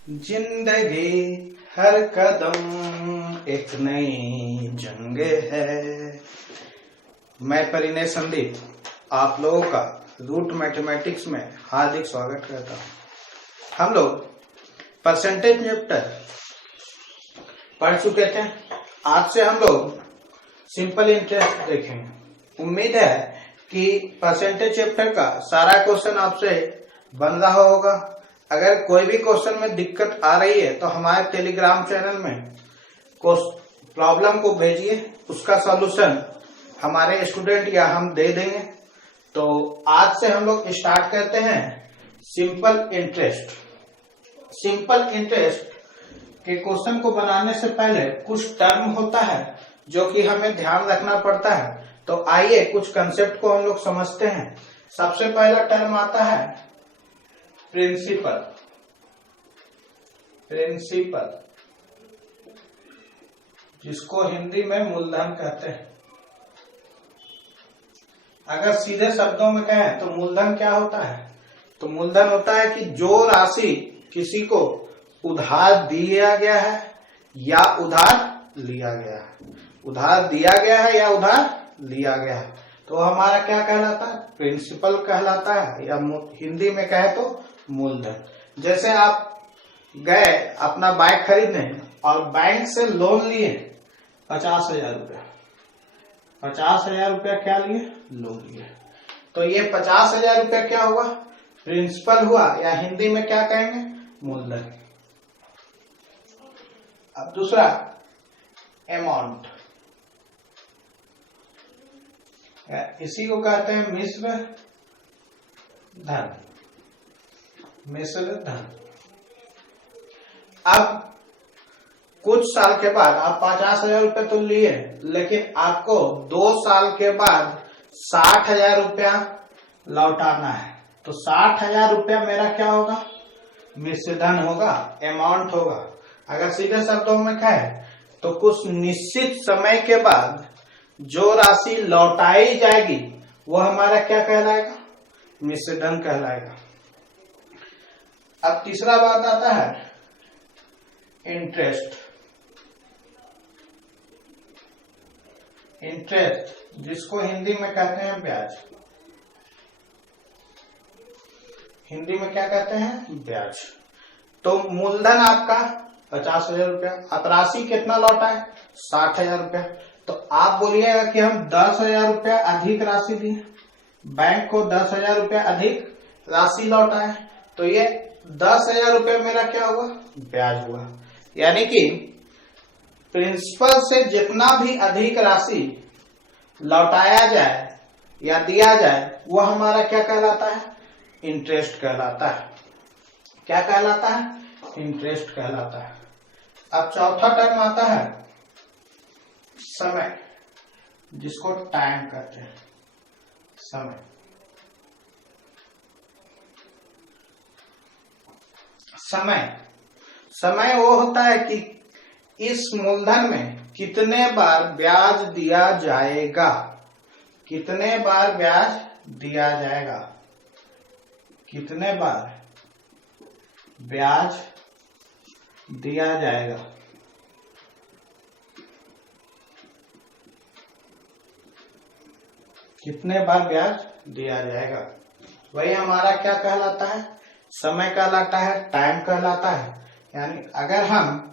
जिंदगी हर कदम एक नई जंग है। मैं परिणय संदीप आप लोगों का रूट मैथमेटिक्स में हार्दिक स्वागत करता हूँ। हम लोग परसेंटेज चैप्टर पढ़ चुके थे। आज से हम लोग सिंपल इंटरेस्ट देखेंगे। उम्मीद है कि परसेंटेज चैप्टर का सारा क्वेश्चन आपसे बन रहा होगा। अगर कोई भी क्वेश्चन में दिक्कत आ रही है तो हमारे टेलीग्राम चैनल में प्रॉब्लम को भेजिए, उसका सॉल्यूशन हमारे स्टूडेंट या हम दे देंगे। तो आज से हम लोग स्टार्ट करते हैं सिंपल इंटरेस्ट। सिंपल इंटरेस्ट के क्वेश्चन को बनाने से पहले कुछ टर्म होता है जो कि हमें ध्यान रखना पड़ता है। तो आइए कुछ कंसेप्ट को हम लोग समझते हैं। सबसे पहला टर्म आता है प्रिंसिपल। प्रिंसिपल जिसको हिंदी में मूलधन कहते हैं। अगर सीधे शब्दों में कहें तो मूलधन क्या होता है? तो मूलधन होता है कि जो राशि किसी को उधार दिया गया है या उधार लिया गया है। उधार दिया गया है या उधार लिया गया है तो हमारा क्या कहलाता है? प्रिंसिपल कहलाता है, या हिंदी में कहे तो मूलधन। जैसे आप गए अपना बाइक खरीदने और बैंक से लोन लिए 50,000 रुपया। 50,000 रुपया क्या लिए? लोन लिए। तो ये 50,000 रुपया क्या हुआ? प्रिंसिपल हुआ, या हिंदी में क्या कहेंगे? मूलधन। अब दूसरा अमाउंट, इसी को कहते हैं मिश्र धन। मिश्र धन। अब कुछ साल के बाद आप 50,000 रुपये तो लिए, लेकिन आपको 2 साल के बाद 60,000 रुपया लौटाना है। तो 60,000 रुपया मेरा क्या होगा? मिश्र धन होगा, अमाउंट होगा। अगर सीधे शब्दों में कहे तो कुछ निश्चित समय के बाद जो राशि लौटाई जाएगी वो हमारा क्या कहलाएगा? मिश्र धन कहलाएगा। अब तीसरा बात आता है इंटरेस्ट। इंटरेस्ट जिसको हिंदी में कहते हैं ब्याज। हिंदी में क्या कहते हैं? ब्याज। तो मूलधन आपका 50,000 रुपया, आप राशि कितना लौटाए? 60,000 रुपया। तो आप बोलिएगा कि हम 10,000 रुपया अधिक राशि दिए, बैंक को 10,000 रुपया अधिक राशि लौटाए, तो ये 10,000 रुपया मेरा क्या हुआ? ब्याज हुआ। यानी कि प्रिंसिपल से जितना भी अधिक राशि लौटाया जाए या दिया जाए वो हमारा क्या कहलाता है? इंटरेस्ट कहलाता है। क्या कहलाता है? इंटरेस्ट कहलाता है। अब चौथा टर्म आता है समय, जिसको टाइम कहते हैं। समय। समय समय वो होता है कि इस मूलधन में कितने बार ब्याज दिया जाएगा। कितने बार ब्याज दिया जाएगा? कितने बार ब्याज दिया जाएगा? कितने बार ब्याज दिया जाएगा, वही हमारा क्या कहलाता है? समय कहलाता है, टाइम कहलाता है। यानी अगर हम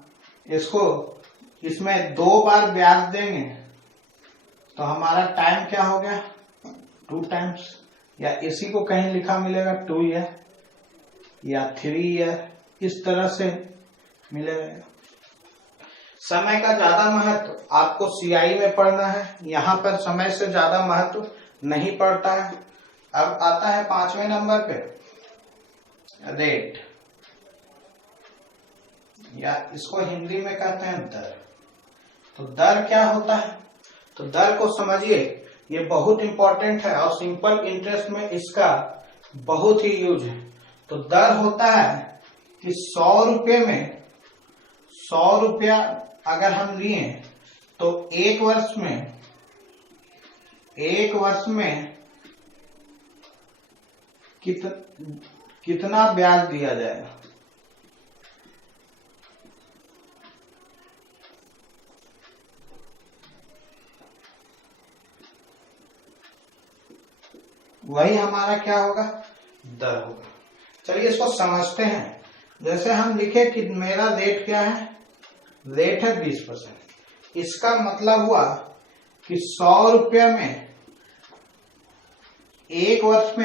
इसमें 2 बार ब्याज देंगे तो हमारा टाइम क्या हो गया? 2 टाइम्स। या इसी को कहीं लिखा मिलेगा 2 ईयर या 3 ईयर, इस तरह से मिलेगा। समय का ज्यादा महत्व आपको सीआई में पढ़ना है, यहाँ पर समय से ज्यादा महत्व नहीं पड़ता है। अब आता है 5वें नंबर पे रेट, या इसको हिंदी में कहते हैं दर। तो दर क्या होता है? तो दर को समझिए, ये बहुत इंपॉर्टेंट है और सिंपल इंटरेस्ट में इसका बहुत ही यूज है। तो दर होता है कि 100 रुपये में 100 रुपया अगर हम लिए तो एक वर्ष में कितना ब्याज दिया जाएगा? वही हमारा क्या होगा, दर होगा। चलिए इसको समझते हैं। जैसे हम लिखे कि मेरा रेट क्या है, रेट है 20%। इसका मतलब हुआ कि 100 रुपया में एक वर्ष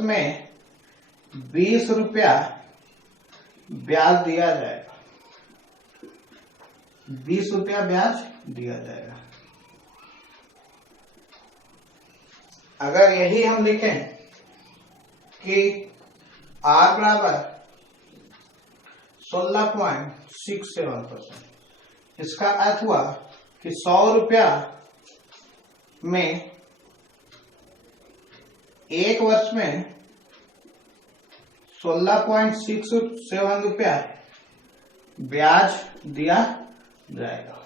में 20 रुपया ब्याज दिया जाएगा, 20 रुपया ब्याज दिया जाएगा। अगर यही हम लिखें कि R बराबर 16.67%, इसका अर्थ हुआ कि 100 रुपया में एक वर्ष में 16.67 रुपया ब्याज दिया जाएगा।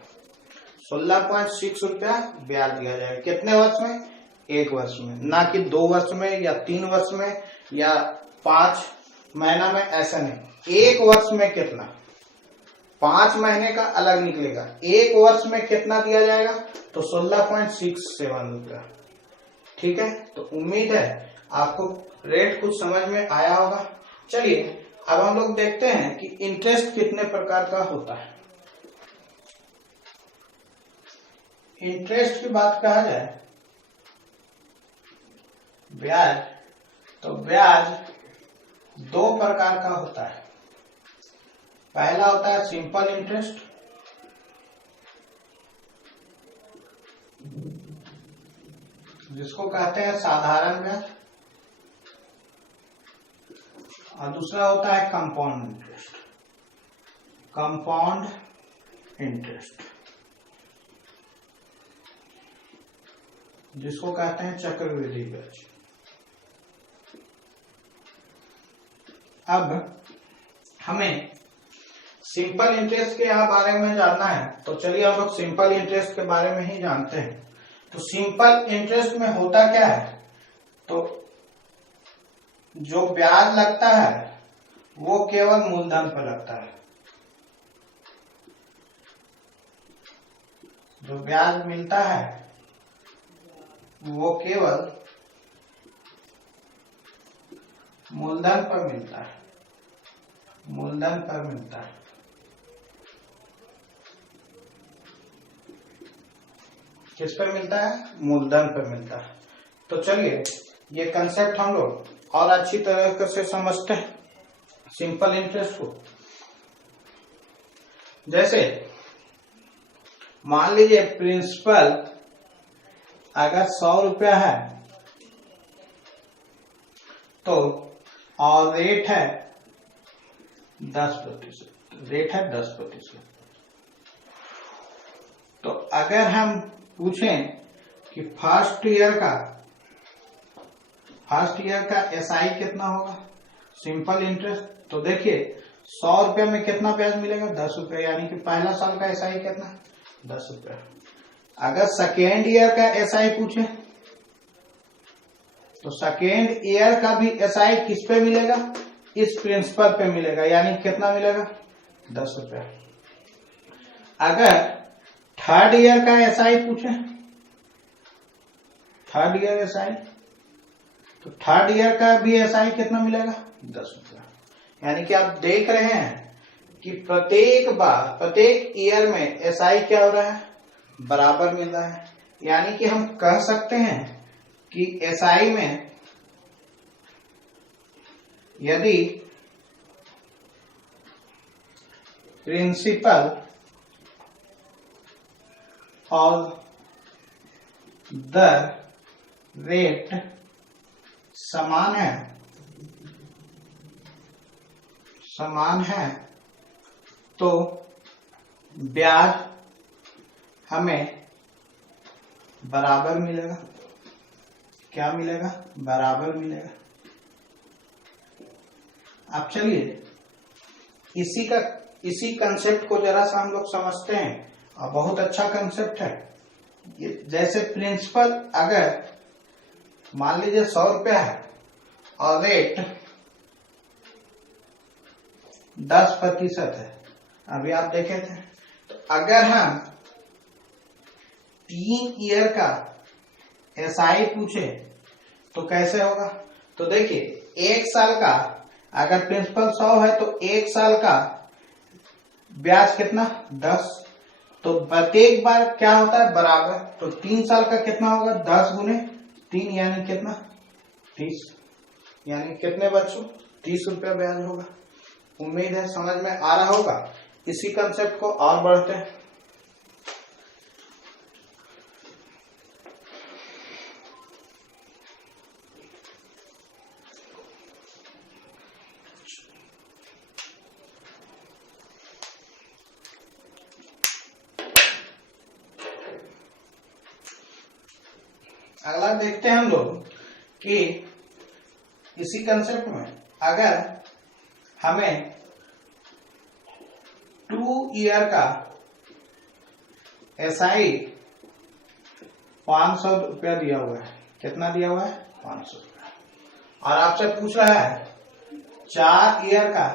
16.6 रुपया ब्याज दिया जाएगा। कितने वर्ष में, एक वर्ष में, ना कि 2 वर्ष में या 3 वर्ष में या 5 महीना में, ऐसा नहीं। एक वर्ष में कितना, 5 महीने का अलग निकलेगा, एक वर्ष में कितना दिया जाएगा, तो 16.67 रुपया। ठीक है, तो उम्मीद है आपको रेट कुछ समझ में आया होगा। चलिए अब हम लोग देखते हैं कि इंटरेस्ट कितने प्रकार का होता है। इंटरेस्ट की बात कहा जाए, ब्याज, तो ब्याज 2 प्रकार का होता है। पहला होता है सिंपल इंटरेस्ट, जिसको कहते हैं साधारण ब्याज, और दूसरा होता है कंपाउंड इंटरेस्ट, कंपाउंड इंटरेस्ट, जिसको कहते हैं चक्रवृद्धि ब्याज। अब हमें सिंपल इंटरेस्ट के यहाँ बारे में जानना है, तो चलिए हम लोग सिंपल इंटरेस्ट के बारे में ही जानते हैं। तो सिंपल इंटरेस्ट में होता क्या है, तो जो ब्याज लगता है वो केवल मूलधन पर लगता है। जो ब्याज मिलता है वो केवल मूलधन पर मिलता है, मूलधन पर मिलता है। किस पर मिलता है, मूलधन पर मिलता है। तो चलिए ये कंसेप्ट हम लोग और अच्छी तरह से समझते हैं सिंपल इंटरेस्ट को। जैसे मान लीजिए प्रिंसिपल अगर 100 रुपया है, तो और रेट है 10%, रेट है 10%। तो अगर हम पूछें कि फर्स्ट ईयर का एसआई कितना होगा, सिंपल इंटरेस्ट, तो देखिए 100 रुपया में कितना ब्याज मिलेगा, 10 रुपया, यानी कि पहला साल का एसआई कितना, 10 रुपया। अगर सेकेंड ईयर का एसआई पूछे, तो सेकेंड ईयर का भी एसआई किस पे मिलेगा, इस प्रिंसिपल पे मिलेगा, यानी कितना मिलेगा, 10 रुपया। अगर थर्ड ईयर का एसआई पूछे, थर्ड ईयर एसआई, तो थर्ड ईयर का भी एसआई कितना मिलेगा, 10 रुपया। यानी कि आप देख रहे हैं कि प्रत्येक ईयर में एसआई क्या हो रहा है, बराबर मिल रहा है। यानी कि हम कह सकते हैं कि एसआई में यदि प्रिंसिपल और दर रेट समान है तो ब्याज हमें बराबर मिलेगा। क्या मिलेगा, बराबर मिलेगा। अब चलिए इसी कंसेप्ट को जरा सा हम लोग समझते हैं, और बहुत अच्छा कंसेप्ट है। जैसे प्रिंसिपल अगर मान लीजिए 100 रुपया है और रेट 10% है, अभी आप देखे थे। तो अगर हम 3 ईयर का एसआई पूछे तो कैसे होगा? तो देखिए, एक साल का अगर प्रिंसिपल 100 है तो एक साल का ब्याज कितना? 10। तो प्रत्येक बार क्या होता है? बराबर। तो 3 साल का कितना होगा? 10 गुने 3 यानी कितना? 30। यानी कितने बच्चों? 30 रुपया ब्याज होगा। उम्मीद है समझ में आ रहा होगा। इसी कंसेप्ट को और बढ़ते हैं। अगला देखते हैं हम लोग कि इसी कंसेप्ट में अगर हमें 2 ईयर का एसआई 500 रुपया दिया हुआ है। कितना दिया हुआ है? 500 रुपया। और आपसे पूछ रहा है 4 ईयर का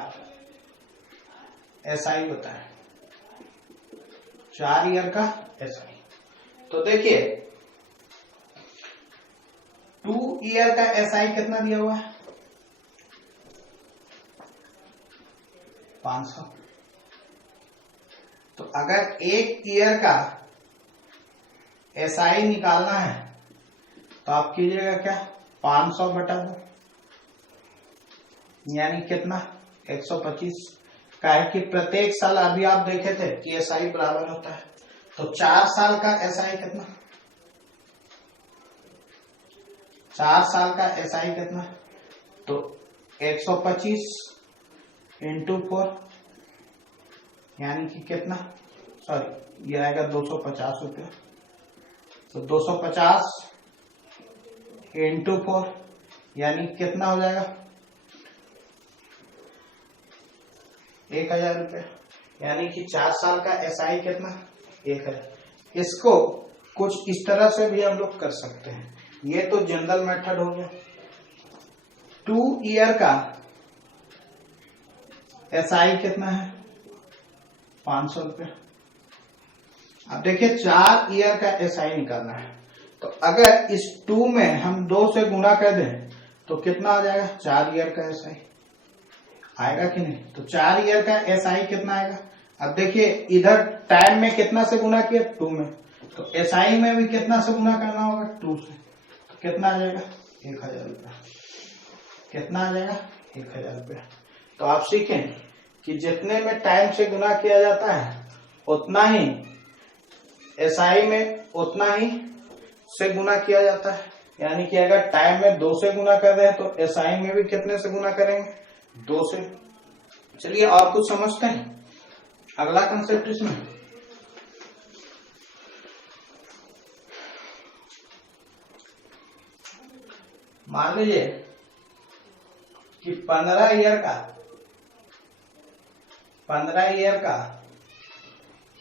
एसआई बताएं। 4 ईयर का एसआई। तो देखिए 2 ईयर का एसआई कितना दिया हुआ है? 500। तो अगर 1 ईयर का एसआई निकालना है तो आप कीजिएगा क्या? 500 बटा 2 यानी कितना? 125। का है कि प्रत्येक साल अभी आप देखे थे कि एसआई बराबर होता है। तो 4 साल का एसआई कितना? 4 साल का एसआई कितना? तो 125 इंटू 4 यानी कि कितना? सॉरी, ये आएगा 250 रुपया। तो 250 इंटू 4 यानी कितना हो जाएगा? 1000 रुपया। यानी कि 4 साल का एसआई कितना? 1000। इसको कुछ इस तरह से भी हम लोग कर सकते हैं। ये तो जनरल मेथड हो गया। 2 ईयर का एसआई कितना है? 500 रुपया। अब देखिए 4 ईयर का एसआई निकालना है। तो अगर इस 2 में हम 2 से गुणा कर दें तो कितना आ जाएगा? 4 ईयर का एसआई आएगा कि नहीं? तो 4 ईयर का एसआई कितना आएगा? अब देखिए इधर टाइम में कितना से गुना किया? 2 में। तो एसआई में भी कितना से गुना करना होगा? 2 से। तो कितना आ जाएगा? 1000 रुपया। कितना आ जाएगा? 1000 रुपया। तो आप सीखें कि जितने में टाइम से गुना किया जाता है उतना ही एसआई में उतना ही से गुना किया जाता है। यानी कि अगर टाइम में 2 से गुना कर रहे हैं तो एसआई में भी कितने से गुना करेंगे? 2 से। चलिए और कुछ समझते हैं। अगला कंसेप्ट इसमें मान लीजिए कि 15 ईयर का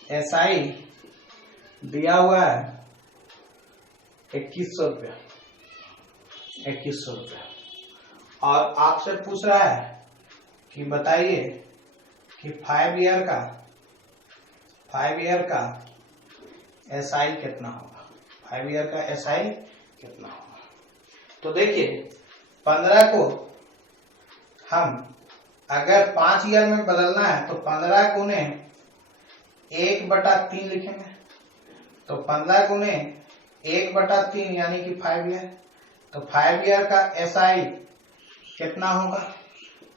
एसआई दिया हुआ है 2100 रुपया। 2100 रुपया। और आपसे पूछ रहा है कि बताइए कि 5 ईयर का एसआई कितना होगा? 5 ईयर का एसआई कितना होगा? तो देखिए 15 को हम अगर 5 ईयर में बदलना है तो 15 गुने 1/3 लिखेंगे। तो 15 गुने 1/3 यानी कि 5 ईयर। तो 5 ईयर का एसआई कितना होगा?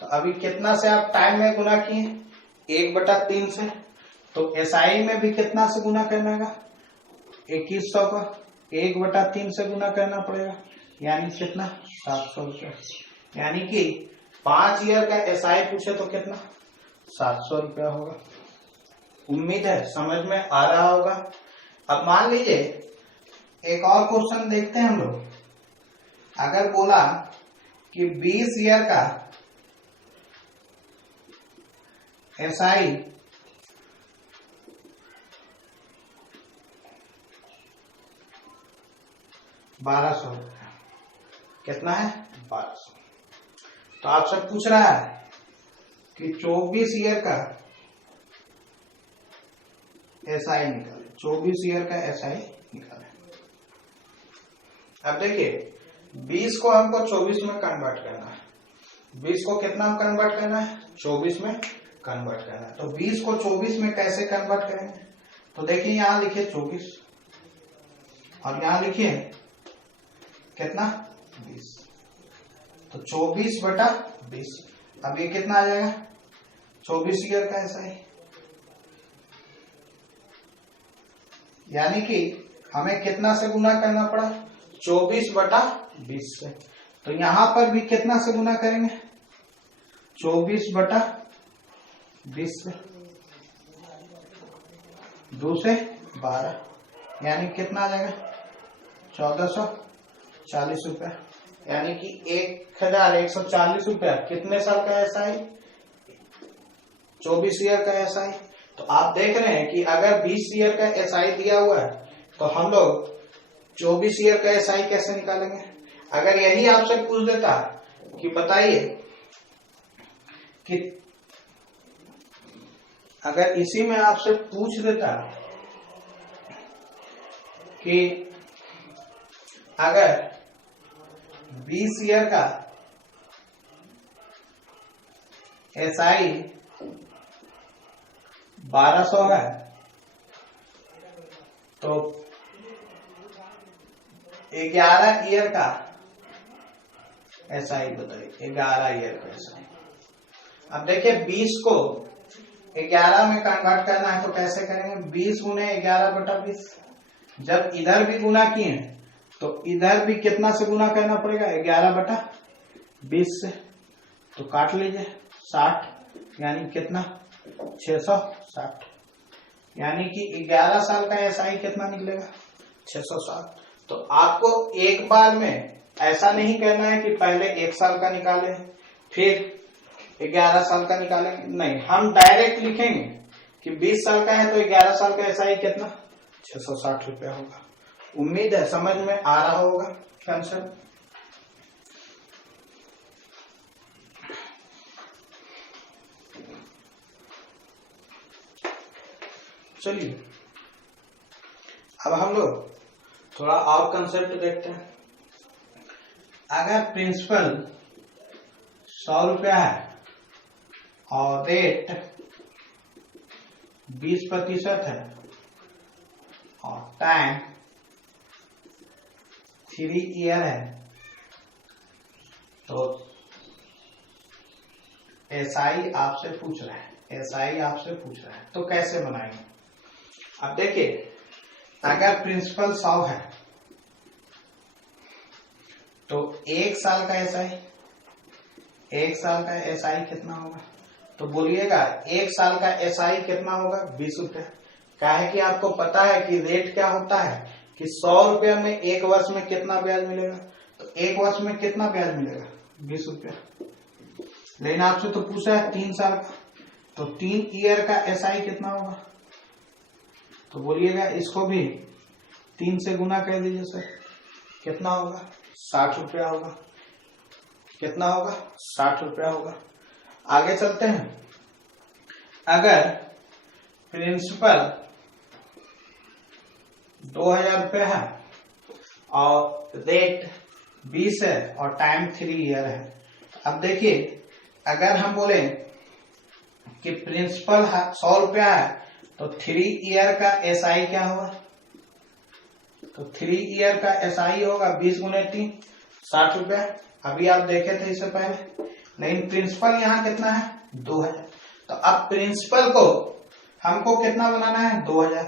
तो अभी कितना से आप टाइम में गुना किए? 1/3 से। तो एसआई में भी कितना से गुना करना है? 2100 का 1/3 से गुना करना पड़ेगा। यानी कितना? 700 रुपया। यानी कि 5 ईयर का एसआई पूछे तो कितना? 700 रुपया होगा। उम्मीद है समझ में आ रहा होगा। अब मान लीजिए एक और क्वेश्चन देखते हैं हम लोग। अगर बोला कि 20 ईयर का एसआई 1200 रुपया। कितना है? 1200। तो आपसे पूछ रहा है कि 24 ईयर का एसआई निकाले। 24 ईयर का एसआई निकाले। अब देखिए 20 को हमको 24 में कन्वर्ट करना है। 20 को कितना कन्वर्ट करना है? 24 में कन्वर्ट करना है। तो 20 को 24 में कैसे कन्वर्ट करेंगे? तो देखिए यहां लिखिए 24 और यहां लिखिए कितना? 20। तो 24 बटा 20। अब ये कितना आ जाएगा? 24 ईयर का ऐसा ही, यानी कि हमें कितना से गुना करना पड़ा? 24 बटा 20 से। तो यहां पर भी कितना से गुना करेंगे? 24 बटा 20 से, 2 से 12, यानी कितना आ जाएगा? 1440 रुपया, यानी कि 1140 रुपया कितने साल का ऐसा ही? 24 ईयर का ऐसा ही। तो आप देख रहे हैं कि अगर 20 ईयर का एसआई दिया हुआ है तो हम लोग 24 ईयर का एसआई कैसे निकालेंगे? अगर यही आपसे पूछ देता कि बताइए कि अगर इसी में आपसे पूछ देता कि अगर 20 ईयर का एसआई 1200 है तो 11 ईयर का एसआई बताइए। 11 ईयर का एसआई। अब देखिए 20 को 11 में कन्वर्ट करना है तो कैसे करेंगे? 20 गुने 11 बटा 20। जब इधर भी गुना किए तो इधर भी कितना से गुना करना पड़ेगा? 11 बटा 20 से। तो काट लीजिए 60, यानी कितना? 660, यानी कि 11 साल का एसआई कितना निकलेगा? 660। तो आपको एक बार में ऐसा नहीं करना है कि पहले 1 साल का निकालें फिर 11 साल का निकालेंगे, नहीं, हम डायरेक्ट लिखेंगे कि 20 साल का है तो 11 साल का एसआई कितना? 660 रुपया होगा। उम्मीद है समझ में आ रहा होगा कंसेप्ट। चलिए अब हम लोग थोड़ा और कंसेप्ट देखते हैं। अगर प्रिंसिपल 100 रुपया है और रेट 20% है और टाइम 3 ईयर है तो एसआई आपसे पूछ रहा है। एसआई आपसे पूछ रहा है तो कैसे बनाएंगे? अब देखिए अगर प्रिंसिपल 100 है तो 1 साल का एसआई, 1 साल का एसआई कितना होगा? तो बोलिएगा 1 साल का एसआई कितना होगा? 20 रुपया। क्या है कि आपको पता है कि रेट क्या होता है कि 100 रुपया में 1 वर्ष में कितना ब्याज मिलेगा? तो 1 वर्ष में कितना ब्याज मिलेगा? 20 रुपया। लेकिन आपसे तो पूछा है 3 साल का, तो 3 ईयर का एसआई कितना होगा? तो बोलिएगा इसको भी 3 से गुना कर दीजिए सर, कितना होगा? 60 रुपया होगा। कितना होगा? 60 रुपया होगा। आगे चलते हैं। अगर प्रिंसिपल 2000 रुपया है और रेट 20 है और टाइम 3 ईयर है। अब देखिए अगर हम बोले कि प्रिंसिपल 100 रुपया है तो 3 ईयर का एसआई क्या होगा? तो 3 ईयर का एसआई होगा 20 गुने 3, 60 रुपया। अभी आप देखे थे इससे पहले, लेकिन प्रिंसिपल यहाँ कितना है? 2000। तो अब प्रिंसिपल को हमको कितना बनाना है? 2000।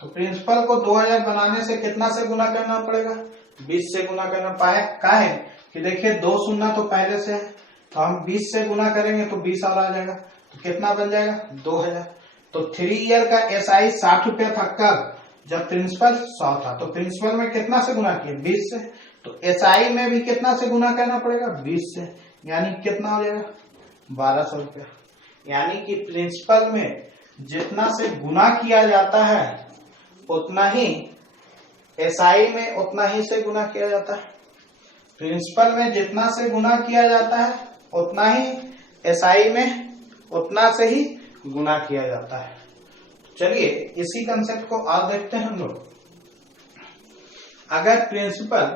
तो प्रिंसिपल को 2000 बनाने से कितना से गुना करना पड़ेगा? 20 से गुना करना पाए का है कि देखिए 2 शून्य तो पहले से है, तो हम 20 से गुना करेंगे तो 20 और आ जाएगा। तो कितना बन जाएगा? 2000। तो 3 ईयर का एसआई 60 रुपया था कब? जब प्रिंसिपल 100 था। तो प्रिंसिपल में कितना से गुना किया? 20 से। तो एसआई में भी कितना से गुना करना पड़ेगा? 20 से, यानी कितना हो जाएगा? 1200 रुपया। यानी कि प्रिंसिपल में जितना से गुना किया जाता है उतना ही एसआई में उतना ही से गुना किया जाता है। प्रिंसिपल में जितना से गुना किया जाता है उतना ही एसआई में उतना से ही गुना किया जाता है। चलिए इसी कंसेप्ट को और देखते हैं हम लोग। अगर प्रिंसिपल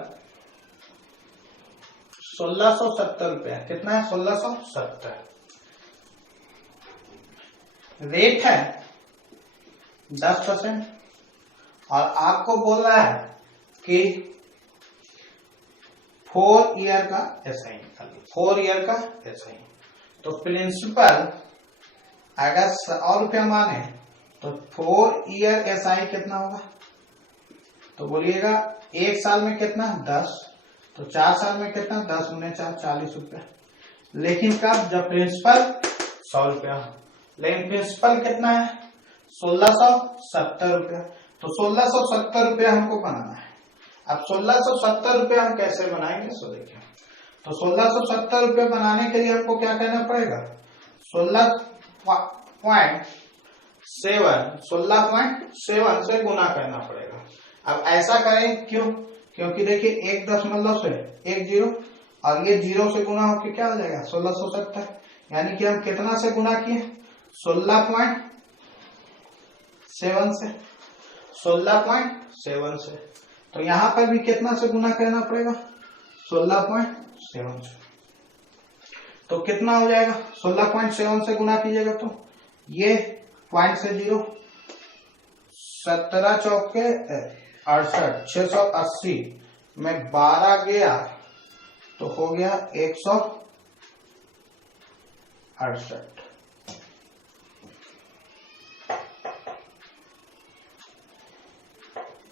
1670 रुपया। कितना है? 1670। रेट है 10% और आपको बोल रहा है कि 4 ईयर का एसआई निकालिए, 4 ईयर का एसआई। तो प्रिंसिपल अगर 100 रुपया माने तो 4 ईयर एसआई कितना होगा? तो बोलिएगा 1 साल में कितना? 10। तो 4 साल में कितना? 10 गुने 4, 40 रुपया। लेकिन कब? जब प्रिंसिपल 100 रुपया हो। लेकिन प्रिंसिपल कितना है? 1670 रुपया। तो 1670 रुपया हमको बनाना है। अब 1670 रुपया हम कैसे बनाएंगे? सो देखिए, तो 1670 रुपया बनाने के लिए हमको क्या करना पड़ेगा? 16.7 से गुना करना पड़ेगा। अब ऐसा करें क्यों? क्योंकि देखिए 1 दशमलव से 1 जीरो और ये 0 से गुना होकर क्या हो जाएगा? 1670। यानी कि हम कितना से गुना किए? 16.7 से, 16.7 से। तो यहां पर भी कितना से गुना करना पड़ेगा? 16.7 से। तो कितना हो जाएगा? 16.7 से गुना कीजिएगा तो ये पॉइंट से 0, 17 चौके 68, 680 में 12 गया तो हो गया 168।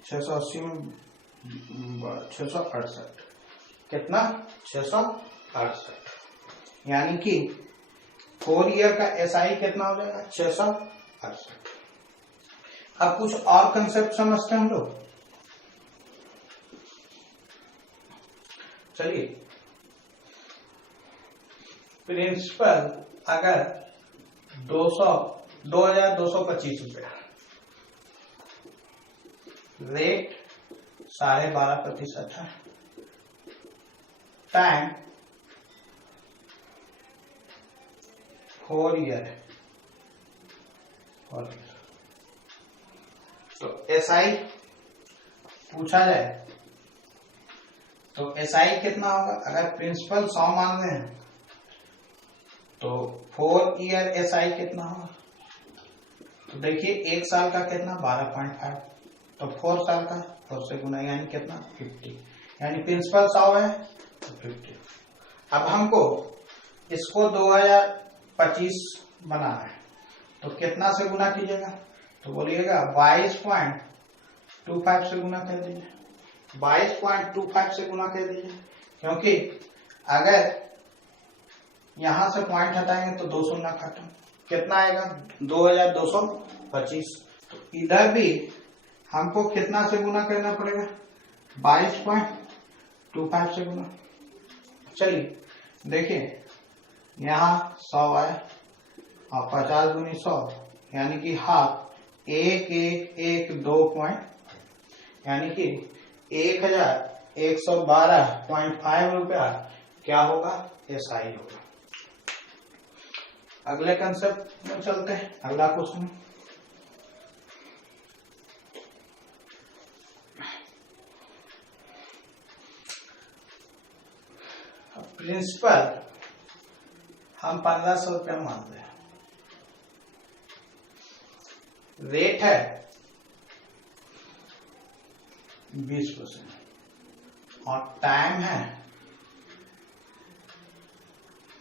680 में 668 कितना? 668। यानी कि 4 ईयर का एसआई कितना हो जाएगा? 668। अब कुछ और कंसेप्ट समझते हैं हम लोग। चलिए, प्रिंसिपल अगर 2225 रुपया, रेट 12.5% है, टाइम 4 ईयर है। तो एसआई पूछा जाए तो एसआई कितना होगा? अगर प्रिंसिपल 100 मान रहे हैं तो 4 ईयर एसआई कितना होगा? तो देखिए 1 साल का कितना? 12.5। तो 4 साल का 4 से गुना, यानी कितना? 50। यानी प्रिंसिपल 100 है तो 50। अब हमको इसको 2025 बनाना है तो कितना से गुना कीजिएगा? तो बोलिएगा 22.25 से गुना कर दीजिए, 22.25 से गुना कर दीजिए। क्योंकि अगर यहां से पॉइंट हटाएंगे तो 2 शून्य खत्म। कितना आएगा? 2225। तो इधर भी हमको कितना से गुना करना पड़ेगा? 22.25 से गुना। चलिए देखिए, यहाँ 100 आया और 50 गुनी 100 यानी कि हाफ, 1112 पॉइंट, यानी कि 1112.5 रुपया क्या होगा? एसआई होगा। अगले कंसेप्ट में चलते हैं। अगला क्वेश्चन, प्रिंसिपल हम 1500 रुपया मान रहे हैं, रेट है 20% और टाइम है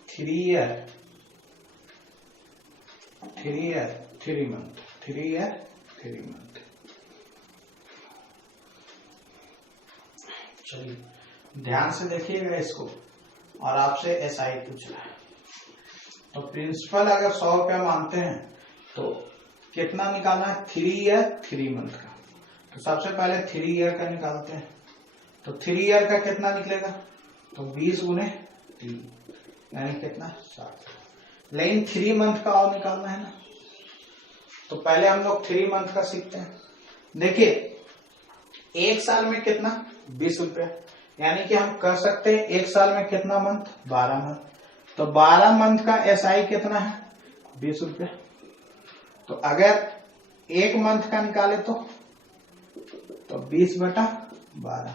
3 ईयर 3 मंथ। चलिए ध्यान से देखिएगा इसको, और आपसे एसआई पूछ रहा है। तो प्रिंसिपल अगर 100 रुपया मानते हैं तो कितना निकालना है? 3 ईयर 3 मंथ का। तो सबसे पहले 3 ईयर का निकालते हैं। तो 3 ईयर का कितना निकलेगा? तो 20 गुने 3 यानी कितना? 60। लेकिन 3 मंथ का और निकालना है ना, तो पहले हम लोग 3 मंथ का सीखते हैं। देखिए 1 साल में कितना? 20 रुपया, यानी कि हम कह सकते हैं 1 साल में कितना मंथ? 12 मंथ। तो 12 मंथ का एसआई कितना है? 20 रुपया। तो अगर 1 मंथ का निकाले तो 20/12।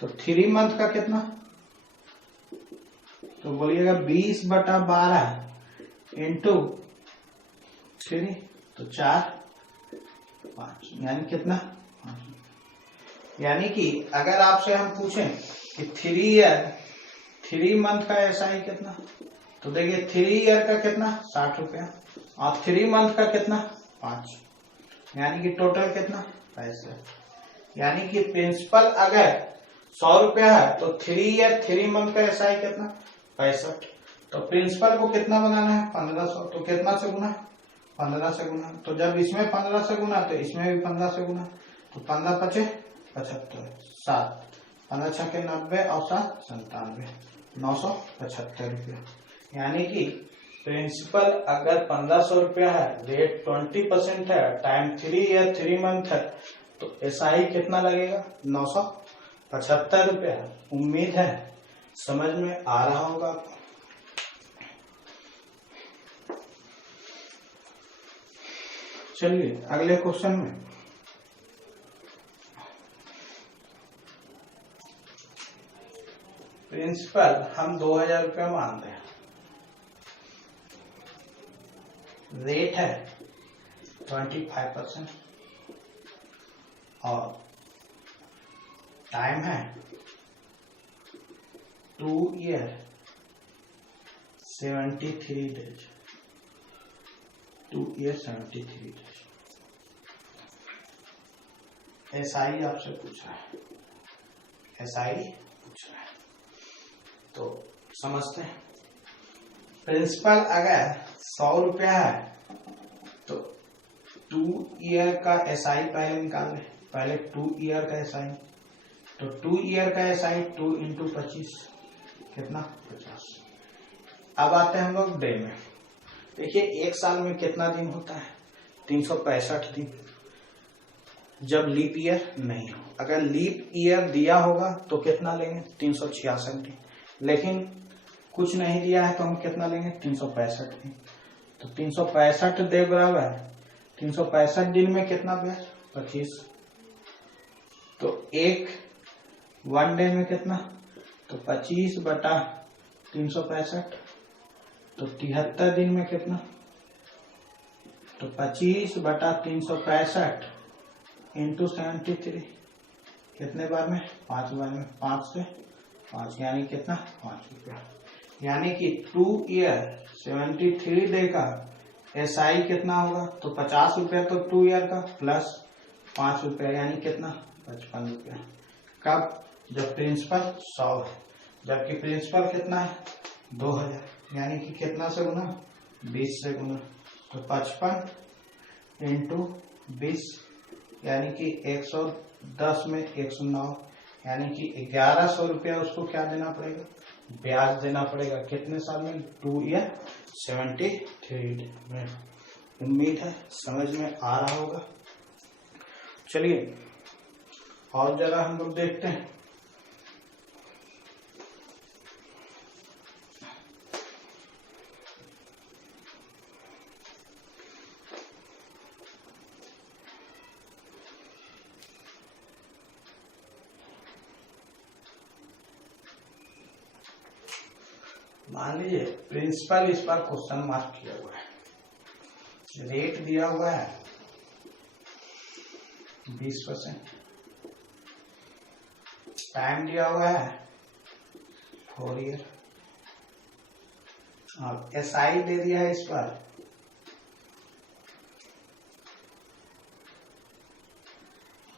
तो 3 मंथ का कितना? तो बोलिएगा 20/12 इंटू 3 तो 4 5 यानी कितना, यानी कि अगर आपसे हम पूछें कि 3 मंथ का एसआई कितना, तो देखिए 3 ईयर का कितना 60 रुपया और 3 मंथ का कितना 5, यानी कि टोटल कितना 65। यानी कि प्रिंसिपल अगर 100 रुपया है तो 3 ईयर 3 मंथ का एसआई कितना 65। तो प्रिंसिपल को कितना बनाना है 1500, तो कितना से गुना 15 से गुना, तो जब इसमें 15 से गुना तो इसमें भी 15 से गुना, तो 15 पचे 75 7 15 छके 90 और 7 97 975 रुपया। यानी कि प्रिंसिपल अगर 1500 रुपया है, रेट 20% है, टाइम 3 ईयर 3 मंथ है, तो एसआई कितना लगेगा 975 रुपया। उम्मीद है समझ में आ रहा होगा आपको। चलिए अगले क्वेश्चन में प्रिंसिपल हम 2000 रुपया मानते हैं, रेट है 25% और टाइम है 2 year 73 days 2 year 73 days. SI आपसे पूछा है, एसआई पूछ रहा है, तो समझते हैं। प्रिंसिपल अगर 100 रुपया है तो 2 ईयर का एसआई पहले निकाल ले, पहले 2 ईयर का एसआई, तो 2 ईयर का एसआई 2 इंटू 25 कितना 50। अब आते हैं हम लोग डे में। देखिए एक साल में कितना दिन होता है 365 दिन, जब लीप ईयर नहीं हो। अगर लीप ईयर दिया होगा तो कितना लेंगे 366 दिन, लेकिन कुछ नहीं दिया है तो हम कितना लेंगे 365 दिन। तो 365 डे बराबर 365 दिन में कितना ब्याज 25, तो एक 1 डे में कितना, तो 25/365, तो 73 दिन में कितना, तो 25/365 इंटू 73 कितने बार में 5 बार में, 5 से 5 यानी कितना 5 रुपया। यानी कि 2 ईयर 73 डे का एसआई कितना होगा, तो 50 रुपया तो 2 ईयर का प्लस 5 रुपया यानी कितना 55 रुपया। कब, जब प्रिंसिपल 100 है, जबकि प्रिंसिपल कितना है 2000, यानी कि कितना से गुना 20 से गुना, तो 55 इंटू 20 यानी कि 110 में 109, यानी कि 1100 रुपया उसको क्या देना पड़ेगा, ब्याज देना पड़ेगा। कितने साल में 2 ईयर 73 में। उम्मीद है समझ में आ रहा होगा। चलिए और जरा हम लोग देखते हैं। मान लीजिए प्रिंसिपल इस बार क्वेश्चन मार्क किया हुआ है, रेट दिया हुआ है 20%, टाइम दिया हुआ है 4 ईयर और एसआई दे दिया है इस बार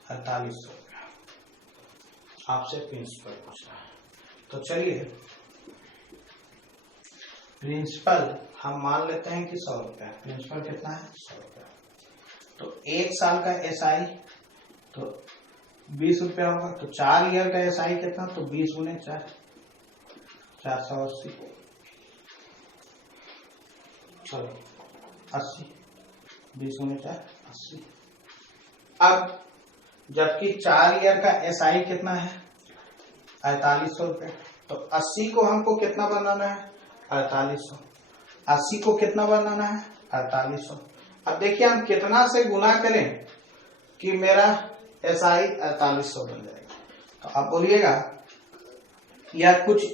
4800 रुपया। आपसे प्रिंसिपल पूछ रहा है, तो चलिए प्रिंसिपल हम मान लेते हैं कि 100 रुपया, प्रिंसिपल कितना है 100 रुपया, तो 1 साल का एसआई तो 20 रुपया होगा, तो 4 ईयर का एसआई कितना, तो 20 गुने 4 480, चलो 80, 20 गुने 4 80। अब जबकि 4 ईयर का एसआई कितना है 4800 रुपया, तो 80 को हमको कितना बनाना है 4800, 80 को कितना बनाना है 4800। अब देखिए हम कितना से गुना करें कि मेरा एसआई 4800 बन जाएगा। तो आप बोलिएगा या कुछ,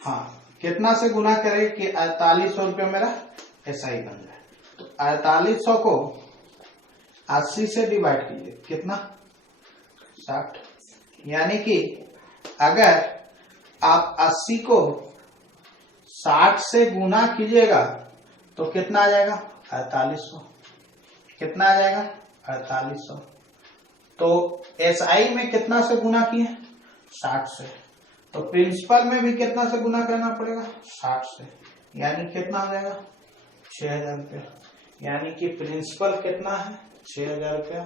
हाँ कितना से गुना करे कि 4800 रुपये मेरा एसआई बन जाए। तो 4800 को 80 से डिवाइड कीजिए, कितना 60। यानी कि अगर आप 80 को 60 से गुना कीजिएगा तो कितना आ जाएगा 4800। कितना आ जाएगा 4800। तो एसआई में कितना से गुना किए 60 से, तो प्रिंसिपल में भी कितना से गुना करना पड़ेगा 60 से, यानी कितना आ जाएगा 6000 रुपया। यानी कि प्रिंसिपल कितना है 6000 रुपया।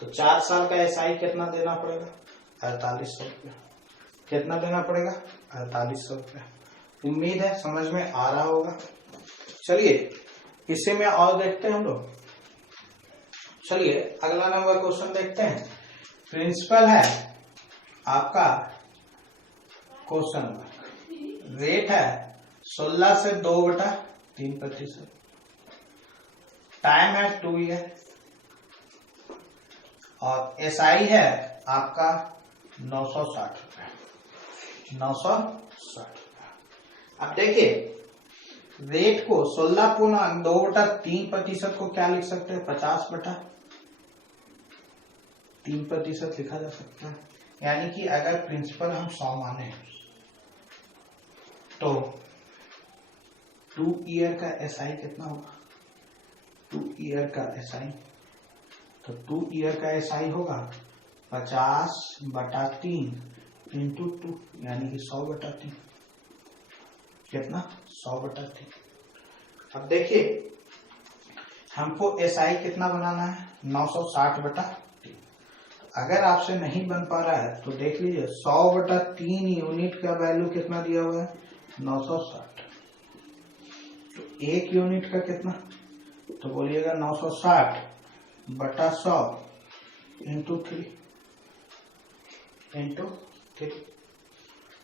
तो 4 साल का एसआई कितना देना पड़ेगा 4800 रुपया। कितना देना पड़ेगा 4800 रुपया। उम्मीद है समझ में आ रहा होगा। चलिए इसी में और देखते हैं हम लोग। चलिए अगला नंबर क्वेश्चन देखते हैं। प्रिंसिपल है आपका क्वेश्चन नंबर, रेट है 16 से 2/3%, टाइम है 2 ईयर और एसआई है आपका 960 रुपया। 960 रुपया। अब देखिए रेट को 16.2/3% को क्या लिख सकते हैं 50/3% लिखा जा सकता है। यानी कि अगर प्रिंसिपल हम 100 माने तो 2 ईयर का एसआई कितना होगा 2 ईयर का एसआई, तो 2 ईयर का एसआई होगा 50/3 इंटू 2, यानी कि 100/3। कितना 100/3। अब देखिए हमको एसआई कितना बनाना है 960/3। अगर आपसे नहीं बन पा रहा है तो देख लीजिए 100/3 यूनिट का वैल्यू कितना दिया हुआ है 960। तो 1 यूनिट का कितना, तो बोलिएगा 960/100 इंटू 3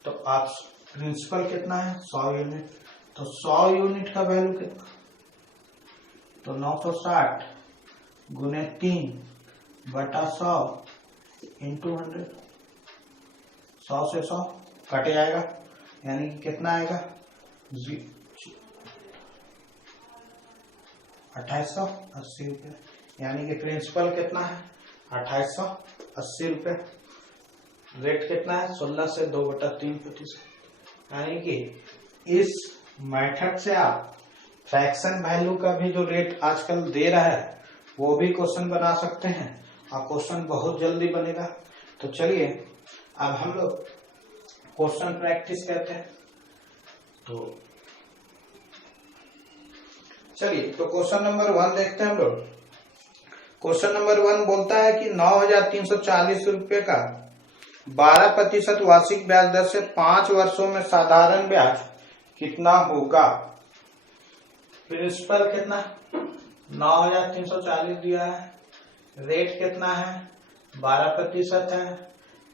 तो आप प्रिंसिपल कितना है 100 यूनिट। तो 100 यूनिट का वैल्यू कितना, तो 960 गुने 3/100 इंटू 100। 100 से 100 कट जाएगा, यानी कि कितना आएगा 2880 रुपये। यानी कि प्रिंसिपल कितना है 2880 रुपये। रेट कितना है 16 से 2/3%। यानी कि इस मेथड से आप फ्रैक्शन वैल्यू का भी जो रेट आजकल दे रहा है वो भी क्वेश्चन बना सकते हैं और क्वेश्चन बहुत जल्दी बनेगा। तो चलिए अब हम लोग क्वेश्चन प्रैक्टिस करते हैं। तो चलिए तो क्वेश्चन नंबर 1 देखते हैं हम लोग। क्वेश्चन नंबर 1 बोलता है कि 9340 रुपये का 12% वार्षिक ब्याज दर से 5 वर्षों में साधारण ब्याज कितना होगा। प्रिंसिपल कितना 9340 दिया है, रेट कितना है 12% है,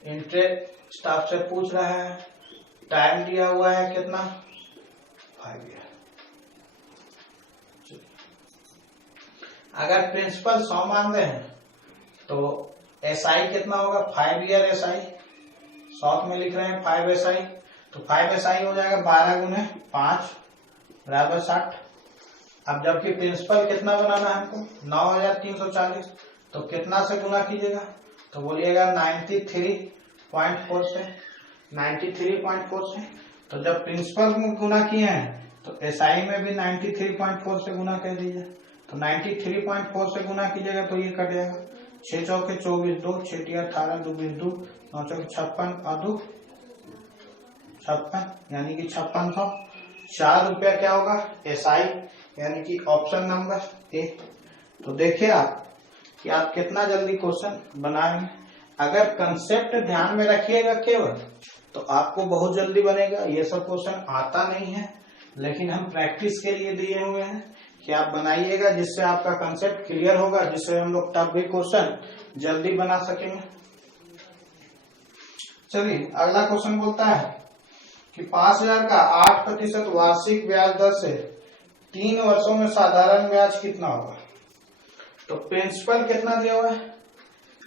इंटरेस्ट आपसे पूछ रहा है, टाइम दिया हुआ है कितना 5 ईयर। अगर प्रिंसिपल 100 मान रहे हैं तो एसआई कितना होगा 5 ईयर एसआई, शॉर्ट में लिख रहे हैं 5 एसआई, तो 5 एसआई हो जाएगा 12 गुने 5 बराबर 60। अब जबकि प्रिंसिपल कितना बनाना है हमको 9340, तो कितना से गुना कीजिएगा, तो बोलिएगा 93.4 से। 93.4 से तो जब प्रिंसिपल में गुना किए हैं तो एसआई में भी 93.4 से गुना कर दीजिए। तो 93.4 से गुना कीजिएगा तो ये कट जाएगा 6 चौके 24, 2 6 18 2 20 2 9 चौके 56 और 2 56, यानी कि 5600। 4 रुपया क्या होगा एसआई, यानी कि ऑप्शन नंबर ए। तो देखिए आप कि आप कितना जल्दी क्वेश्चन बनाएंगे। अगर कंसेप्ट ध्यान में रखिएगा केवल तो आपको बहुत जल्दी बनेगा। ये सब क्वेश्चन आता नहीं है, लेकिन हम प्रैक्टिस के लिए दिए हुए हैं कि आप बनाइएगा, जिससे आपका कंसेप्ट क्लियर होगा, जिससे हम लोग टफ भी क्वेश्चन जल्दी बना सकेंगे। चलिए अगला क्वेश्चन बोलता है कि 5000 का 8% वार्षिक ब्याज दर से 3 वर्षों में साधारण ब्याज कितना होगा। तो प्रिंसिपल कितना दिया हुआ है,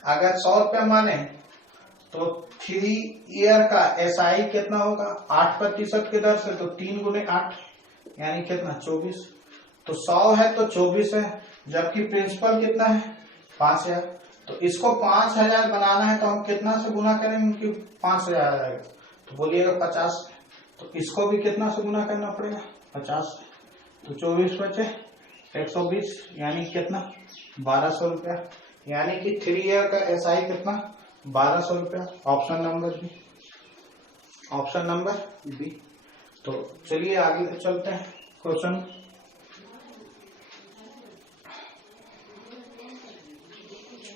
अगर 100 रुपया माने तो 3 ईयर का SI कितना होगा 8% की दर से, तो 3 गुने 8 यानी कितना 24। तो 100 है तो 24 है, जबकि प्रिंसिपल कितना है 5000। तो इसको 5000 बनाना है तो हम कितना से गुना करेंगे कि 5000 आएगा, तो बोलिएगा 50। तो इसको भी कितना से गुना करना पड़ेगा 50। तो 24 बचे 120 यानी कितना 1200 रुपया, यानी कि 3 ईयर का SI कितना 1200 रुपया। Option number B. तो चलिए आगे चलते हैं क्वेश्चन।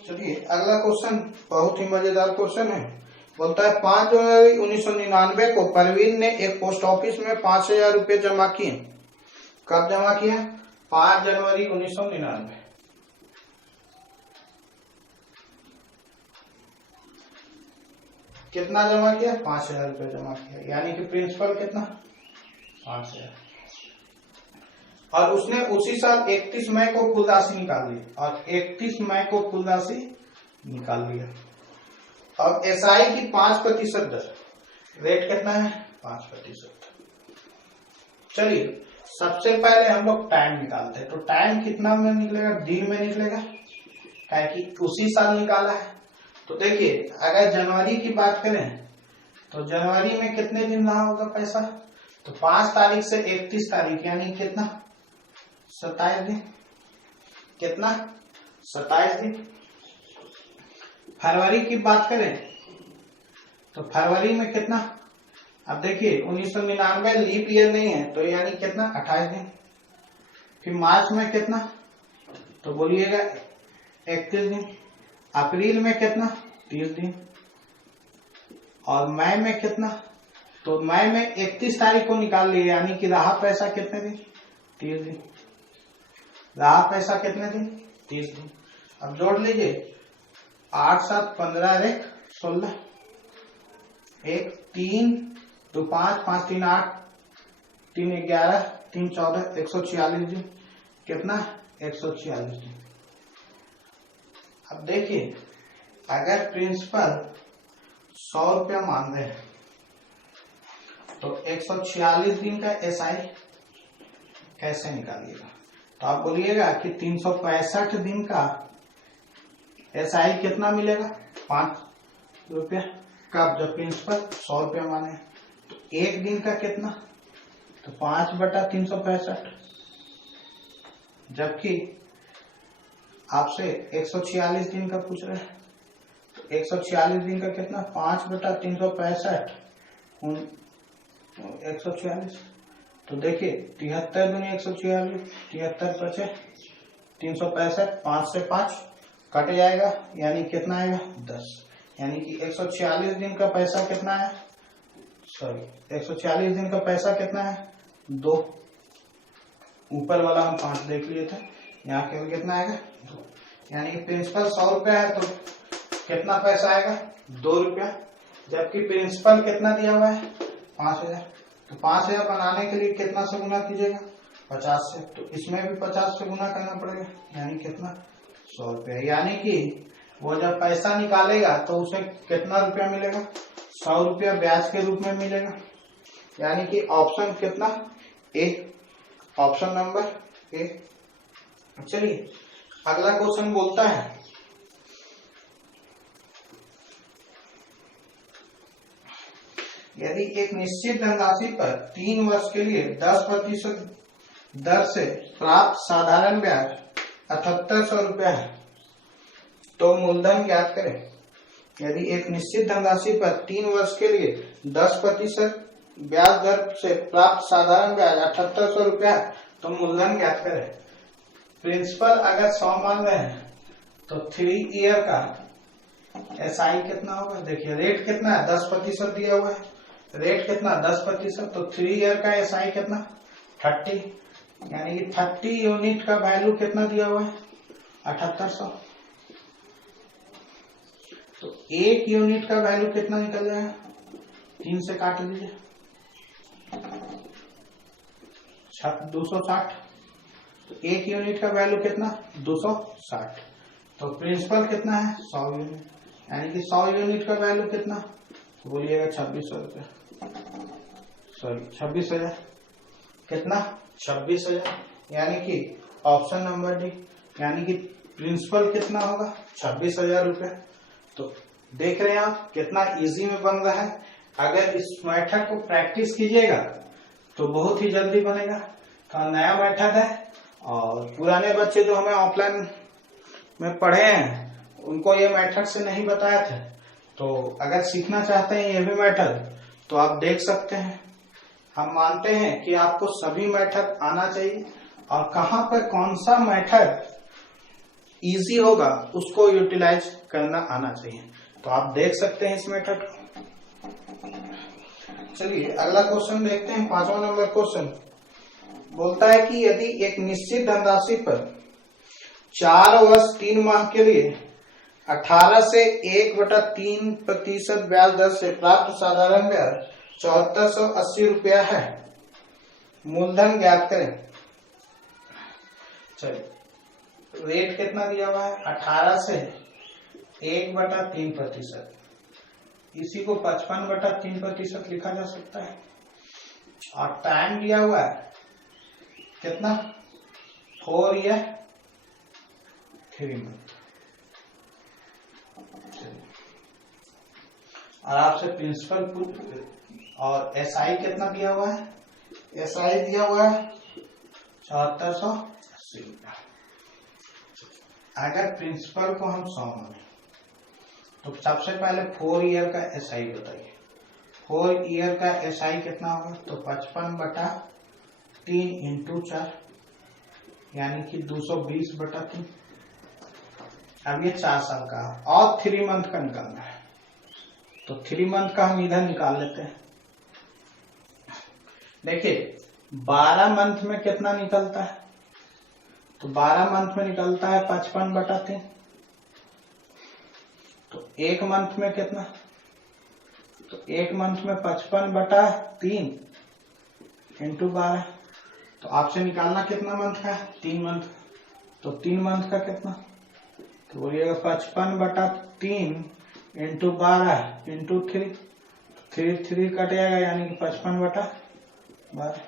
चलिए अगला क्वेश्चन बहुत ही मजेदार क्वेश्चन है। बोलता है 5 जनवरी 1999 को परवीन ने एक पोस्ट ऑफिस में 5000 रुपये जमा किए। कब जमा किया 5 जनवरी 1999। कितना जमा किया 5000 रुपये जमा किया, यानी कि प्रिंसिपल कितना 5000। और उसने उसी साल 31 मई को कुल राशि निकाल ली, और 31 मई को कुल राशि निकाल लिया। अब SI की 5% दर, रेट कितना है 5%। चलिए सबसे पहले हम लोग टाइम निकालते हैं। तो टाइम कितना में निकलेगा, दिन में निकलेगा, क्या कि उसी साल निकाला है। तो देखिए अगर जनवरी की बात करें तो जनवरी में कितने दिन रहा होगा पैसा, तो 5 तारीख से 31 तारीख यानी कितना 27 दिन। कितना 27 दिन। फरवरी की बात करें तो फरवरी में कितना, अब देखिए 1999 लीप ईयर नहीं है तो यानी कितना 28 दिन। फिर मार्च में कितना, तो बोलिएगा 31 दिन। अप्रैल में कितना 30 दिन। और मई में कितना, तो मई में 31 तारीख को निकाल लिया, यानी कि रहा पैसा कितने दिन 30 दिन। रहा पैसा कितने दिन 30 दिन। अब जोड़ लीजिए 8 7 15 1 16, 1 3 2 5 5 3 8 3 11 3 14 146 दिन। कितना 146 दिन। अब देखिए अगर प्रिंसिपल 100 रुपया मान रहे हैं तो 146 दिन का SI कैसे निकालिएगा, तो आप बोलिएगा कि 365 दिन का SI कितना मिलेगा 5 रुपया। कब, जब प्रिंसिपल 100 रुपया माने। तो एक दिन का कितना, तो 5/365, जबकि आपसे 146 दिन का पूछ रहे हैं। तो 146 दिन का कितना 5/365 146। तो देखिए 73 दूनी 146, 73 बचे 365, 5 से 5 कट जाएगा, यानी कितना आएगा 10। यानी कि 146 दिन का पैसा कितना है, 146 दिन का पैसा कितना है 2। ऊपर वाला हम 5 देख लिए थे, यहाँ केवल कितना आएगा 2। यानी कि प्रिंसिपल 100 रुपया है तो कितना पैसा आएगा 2 रुपया, जबकि प्रिंसिपल कितना दिया हुआ है 5000। तो 5000 बनाने के लिए कितना से गुना कीजिएगा 50 से, तो इसमें भी 50 से गुना करना पड़ेगा, यानी कितना 100 रुपया। यानी कि वो जब पैसा निकालेगा तो उसे कितना रुपया मिलेगा 100 रुपया ब्याज के रूप में मिलेगा। यानी कि ऑप्शन कितना ए, ऑप्शन नंबर ए। चलिए अगला क्वेश्चन बोलता है यदि एक निश्चित धनराशि पर 3 वर्ष के लिए 10% दर से प्राप्त साधारण ब्याज 7800 रुपया है, तो मूलधन ज्ञात करें। यदि एक निश्चित धनराशि पर 3 वर्ष के लिए 10% ब्याज दर से प्राप्त साधारण ब्याज 7800 रुपया है, तो मूलधन ज्ञात करें। प्रिंसिपल अगर 100 मान रहे हैं तो 3 ईयर का SI कितना होगा, देखिए रेट कितना है 10% दिया हुआ है, रेट कितना 10%, तो 3 ईयर का SI कितना 30, यानी कि 30 यूनिट का वैल्यू कितना दिया हुआ है 7800। तो 1 यूनिट का वैल्यू कितना निकल जाएगा, 3 से काट दीजिए 260। तो 1 यूनिट का वैल्यू कितना 260। तो प्रिंसिपल कितना है 100 यूनिट, यानी कि 100 यूनिट का वैल्यू कितना, तो बोलिएगा 2600 रुपये, सॉरी 26,000, कितना 26,000, यानी कि ऑप्शन नंबर डी, यानी कि प्रिंसिपल कितना होगा 26,000 रुपये। तो देख रहे हैं आप कितना इजी में बन रहा है। अगर इस मेथड को प्रैक्टिस कीजिएगा तो बहुत ही जल्दी बनेगा। तो नया मेथड है और पुराने बच्चे जो हमें ऑफलाइन में पढ़े हैं उनको ये मेथड से नहीं बताया था, तो अगर सीखना चाहते हैं ये भी मेथड तो आप देख सकते हैं। हम मानते हैं कि आपको सभी मेथड आना चाहिए और कहाँ पर कौन सा मेथड इजी होगा उसको यूटिलाइज करना आना चाहिए। तो आप देख सकते हैं इस मेथड को। चलिए अगला क्वेश्चन देखते हैं। 5वां नंबर क्वेश्चन बोलता है कि यदि एक निश्चित धनराशि पर 4 वर्ष 3 माह के लिए 18 से 1/3% ब्याज दर से प्राप्त साधारण ब्याज 7480 रुपया है, मूलधन ज्ञात करें। चलिए रेट कितना दिया हुआ है 18 से 1/3%, इसी को 55/3% लिखा जा सकता है। और टाइम दिया हुआ है कितना 4 या 3 मंथ। और आपसे प्रिंसिपल और एसआई कितना दिया हुआ है, एसआई दिया हुआ है 7480 रुपया। अगर प्रिंसिपल को हम 100 माने तो सबसे पहले 4 ईयर का एसआई बताइए। 4 ईयर का एसआई कितना होगा, तो 55/3 इंटू 4 यानी कि 220/3। अब ये 4 साल का और 3 मंथ का निकालना है, तो 3 मंथ का हम इधर निकाल लेते हैं। देखिए 12 मंथ में कितना निकलता है, तो 12 मंथ में निकलता है 55/3। तो 1 मंथ में कितना, तो 1 मंथ में 55/3 इंटू 12। तो आपसे निकालना कितना मंथ का है, 3 मंथ। तो 3 मंथ का कितना, तो बोलिएगा 55/3 इंटू 12 इंटू 3, 3 कट जाएगा यानी कि 55/12।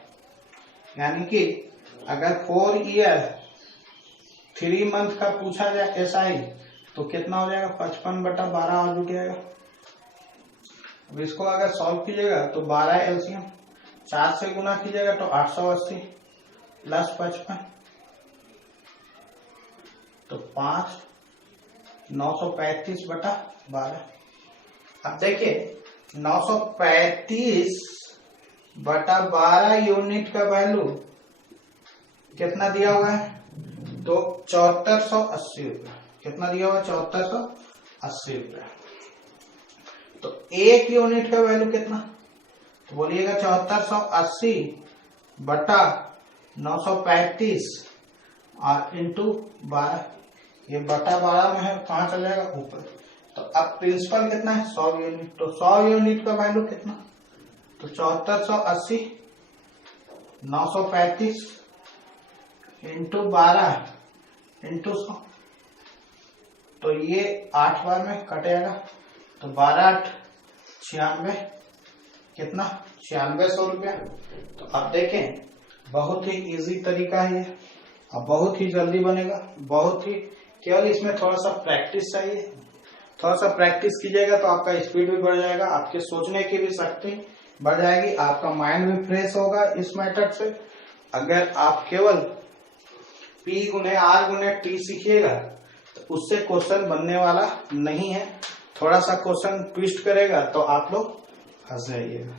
यानी कि अगर 4 ईयर 3 मंथ का पूछा जाए एसआई तो कितना हो जाएगा 55/12 और जुट जाएगा। अब इसको अगर सॉल्व कीजिएगा तो 12 एलसीएम 4 से गुना कीजिएगा तो 880 प्लस 55 तो 5 935/12। अब देखिए 935/12 यूनिट का वैल्यू कितना दिया हुआ है, तो 7480 रुपया। कितना दिया हुआ है 7480 रुपया। तो 1 यूनिट का वैल्यू कितना, तो बोलिएगा 7480/935 और इंटू 12। ये बटा 12 में है, कहाँ चल जाएगा ऊपर। तो अब प्रिंसिपल कितना है 100 यूनिट। तो 100 यूनिट का वैल्यू कितना, तो 7480 935 इंटू 12 इंटू 100। तो ये 8 बार में कटेगा, तो 12 96 कितना 9600 रुपया। तो अब देखें बहुत ही इजी तरीका है ये, अब बहुत ही जल्दी बनेगा। बहुत ही केवल इसमें थोड़ा सा प्रैक्टिस चाहिए। थोड़ा सा प्रैक्टिस कीजिएगा तो आपका स्पीड भी बढ़ जाएगा, आपके सोचने की भी शक्ति बढ़ जाएगी, आपका माइंड भी फ्रेश होगा इस मेथड से। अगर आप केवल P गुने R गुने T सीखिएगा तो उससे क्वेश्चन बनने वाला नहीं है। थोड़ा सा क्वेश्चन ट्विस्ट करेगा तो आप लोग फंस जाइएगा।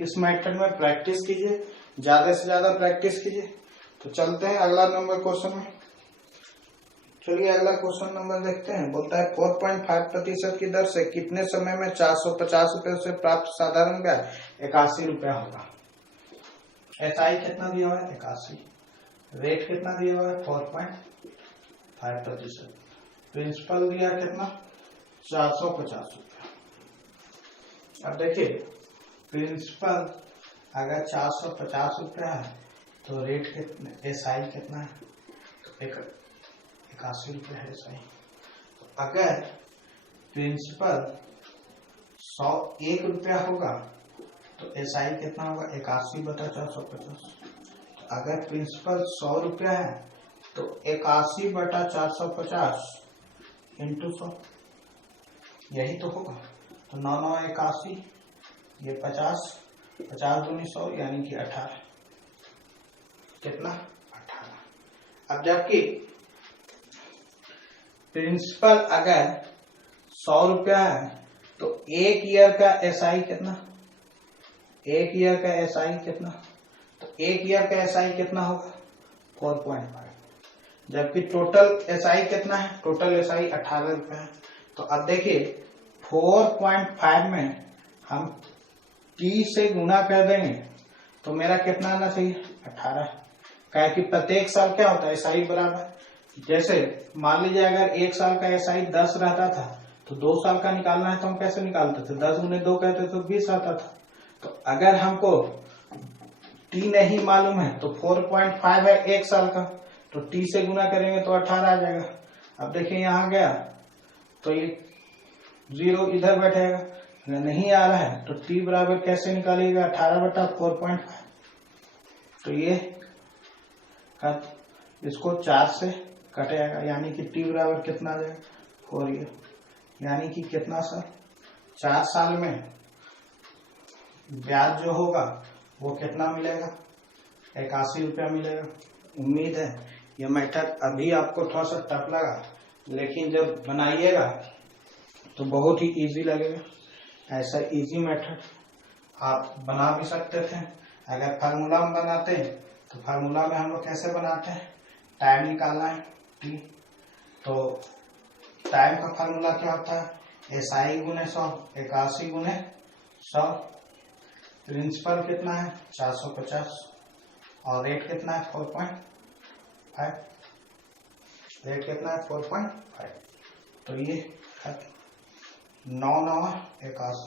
इस मेथड में प्रैक्टिस कीजिए, ज्यादा से ज्यादा प्रैक्टिस कीजिए। तो चलते हैं अगला नंबर क्वेश्चन में। चलिए अगला क्वेश्चन नंबर देखते हैं। बोलता है 4.5% की दर से कितने समय में 450 रुपए से प्राप्त साधारण ब्याज 81 रुपया होगा। एसआई कितना दिया हुआ है 81, रेट कितना दिया हुआ है 4.5%, प्रिंसिपल दिया कितना 450 रुपया। अब देखिए प्रिंसिपल अगर 450 रुपया है तो रेट कितना, एसआई कितना है, तो 81 रुपया है एसआई। तो अगर प्रिंसिपल 101 रुपया होगा तो एसआई कितना होगा 81/450। तो अगर प्रिंसिपल 100 रुपया है तो 81/450 इंटू 100, यही तो होगा। तो 9 9 81, ये 50, 50 दूनी 100 यानी कि 18। कितना 18। अब जबकि प्रिंसिपल अगर 100 रुपया है तो एक ईयर का एसआई कितना, एक ईयर का एसआई कितना, तो एक ईयर का एसआई कितना होगा 4.5। जबकि टोटल एसआई कितना है, टोटल एसआई 18 रुपया है। तो अब देखिए 4.5 में हम टी से गुना कर देंगे तो मेरा कितना आना चाहिए 18। क्या कि प्रत्येक साल क्या होता है एसआई बराबर, जैसे मान लीजिए अगर एक साल का एसआई 10 रहता था तो 2 साल का निकालना है तो हम कैसे निकालते थे, 10 गुने 2 कहते तो 20 आता था। तो अगर हमको टी नहीं मालूम है तो 4.5 है एक साल का, तो टी से गुना करेंगे तो 18 आ जाएगा। अब देखिए यहाँ गया तो ये 0 इधर बैठेगा, अगर नहीं आ रहा है तो टी बराबर कैसे निकालिएगा 18/4.5। तो ये इसको 4 से कटेगा यानी कि टी बराबर कितना आ जाएगा 4 ईयर, यानी कि कितना साल 4 साल में ब्याज जो होगा वो कितना मिलेगा 81 रुपया मिलेगा। उम्मीद है ये मेथड अभी आपको थोड़ा सा टफ लगा, लेकिन जब बनाइएगा तो बहुत ही इजी लगेगा। ऐसा इजी मेथड आप बना भी सकते थे। अगर फार्मूला में बनाते तो फार्मूला में हम लोग कैसे बनाते हैं, टाइम निकालना है टी, तो टाइम का फार्मूला क्या होता है एसआई गुने 100, 81 गुने 100। प्रिंसिपल कितना है 450 और रेट कितना है 4.5, रेट कितना है 4.5। तो ये 9 9 81,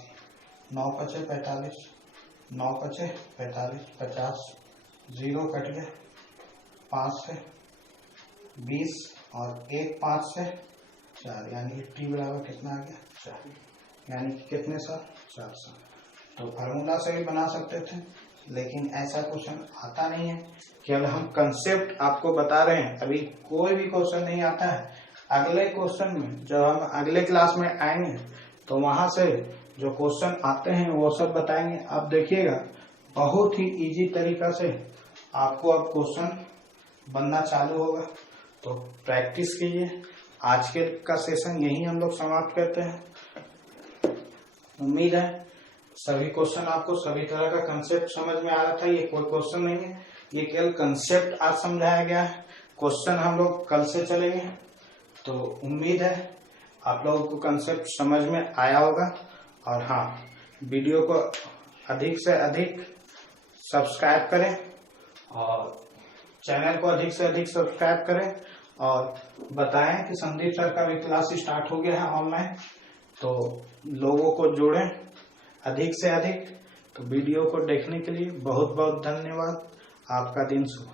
9 5 45, 9 5 45, 50, 0 कट गया 5 से 20 और 1 5 से 4, यानी टी बराबर कितना आ गया 4, यानी कि कितने साल 4 साल। तो फार्मूला से भी बना सकते थे, लेकिन ऐसा क्वेश्चन आता नहीं है। केवल हम कंसेप्ट आपको बता रहे हैं, अभी कोई भी क्वेश्चन नहीं आता है। अगले क्वेश्चन में जब हम अगले क्लास में आएंगे तो वहां से जो क्वेश्चन आते हैं वो सब बताएंगे। आप देखिएगा बहुत ही इजी तरीका से आपको अब क्वेश्चन बनना चालू होगा, तो प्रैक्टिस कीजिए। आज के का सेशन यही हम लोग समाप्त करते हैं। उम्मीद है सभी क्वेश्चन आपको सभी तरह का कंसेप्ट समझ में आ रहा था। ये कोई क्वेश्चन नहीं है, ये केवल कंसेप्ट आज समझाया गया है। क्वेश्चन हम लोग कल से चलेंगे, तो उम्मीद है आप लोगों को कंसेप्ट समझ में आया होगा। और हाँ, वीडियो को अधिक से अधिक सब्सक्राइब करें और चैनल को अधिक से अधिक सब्सक्राइब करें और बताएं कि संदीप सर का भी क्लास स्टार्ट हो गया है ऑनलाइन, तो लोगों को जोड़ें अधिक से अधिक। तो वीडियो को देखने के लिए बहुत बहुत धन्यवाद। आपका दिन शुभ।